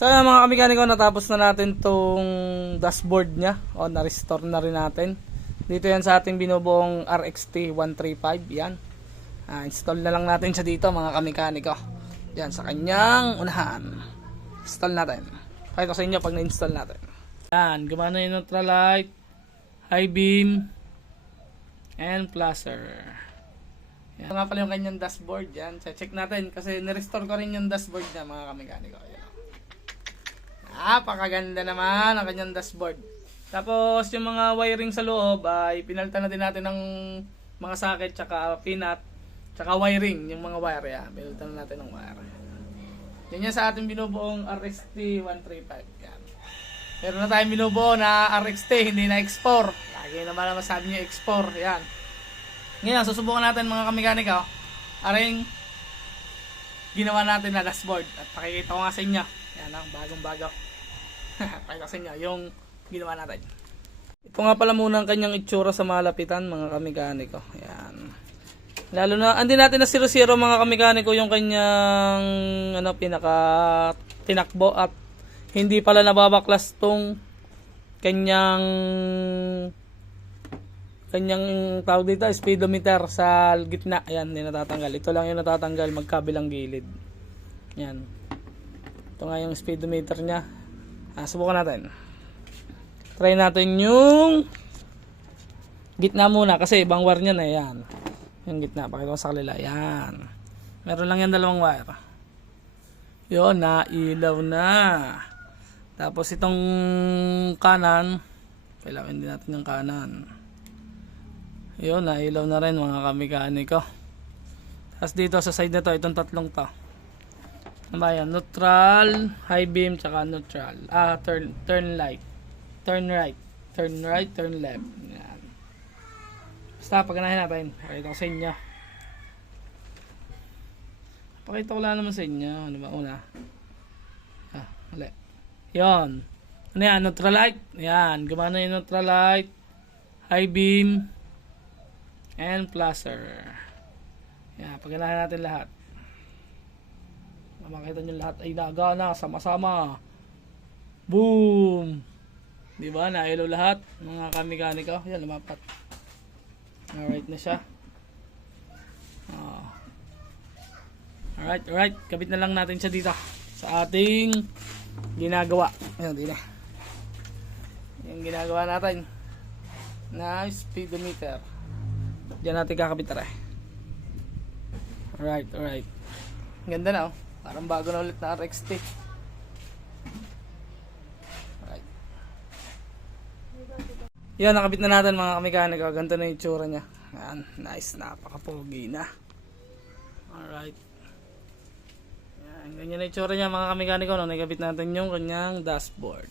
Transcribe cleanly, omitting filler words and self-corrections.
So mga kamekaniko, natapos na natin tong dashboard niya o na-restore na rin natin. Dito yan sa ating binubuong RXT 135. Yan. Install na lang natin siya dito mga kamekaniko. Yan sa kanyang unahan. Install natin. Pakita ko sa inyo pag na-install natin. Yan. Gumana yung Ultralight, high beam, and flasher. Yan. Ito nga pala yung kanyang dashboard. Yan. Check natin kasi nirestore ko rin yung dashboard niya mga kamekaniko. Yan. Napakaganda naman ang kanyang dashboard. Tapos yung mga wiring sa loob ay pinalitan na din natin ng mga socket tsaka pinat tsaka wiring, yung mga wire yan. Pinalitan na natin ng wire. Yan yan sa ating binubuong RXT 135. Yan. Meron na tayong binubuo na RXT, hindi na X4. Lagi naman naman sabi niyo X4. Yan. Ngayon, susubukan natin mga kamekaniko. Aring ginawa natin na dashboard. At pakikita ko nga sa inyo. Yan ang bagong bago. Pakikita ko sa inyo yung ginawa natin. Ito nga pala muna ang kanyang itsura sa malapitan mga kamekaniko. Yan. Lalo na, andi natin na 0-0 mga kamekaniko yung kanyang pinaka tinakbo at hindi pala nababaklas tong kanyang tawag dito, speedometer sa gitna. Ayan, hindi natatanggal. Ito lang yung natatanggal magkabilang gilid. Yan. Ito nga yung speedometer nya. Subukan natin. Try natin yung gitna muna kasi ibang wire niya na yan. Yung gitna, pakita ko sa kalila. Yan. Meron lang yan dalawang wire. Yun, nailaw na. Tapos itong kanan, kailangan din natin yung kanan. Yun, nailaw na rin mga kamekaniko. Tapos dito sa side na to, itong tatlong to. Ano ba yan? Neutral, high beam, tsaka neutral. Turn light. Turn right. Turn right, turn left. Yan. Basta, pagkanahin natin. Pakita ko sa inyo. Pakita ko lang naman sa inyo. Ano ba? Una. Ulit. Yun. Ano yan? Neutral light. Yan. Gumana yung neutral light. High beam. And flasher. Yan. Pagkanahin natin lahat. Makita nyo lahat ay nagana. Sama-sama. Boom! Diba? Nailaw lahat. Mga kamekaniko. Yan, lumapat. Alright na siya. Alright. Kabit na lang natin siya dito. Sa ating ginagawa. Ayan, din na. Yung ginagawa natin. Na speedometer. Diyan natin kakabit tayo. Alright. Ganda na oh. Parang bago na ulit na RXT. Yan, nakabit na natin mga kamekaniko. Ganito na yung itsura niya. Yan, nice, napaka-pogi na. Alright. Yan, ganyan na yung itsura niya mga kamekaniko. Nung nakabit natin yung kanyang dashboard.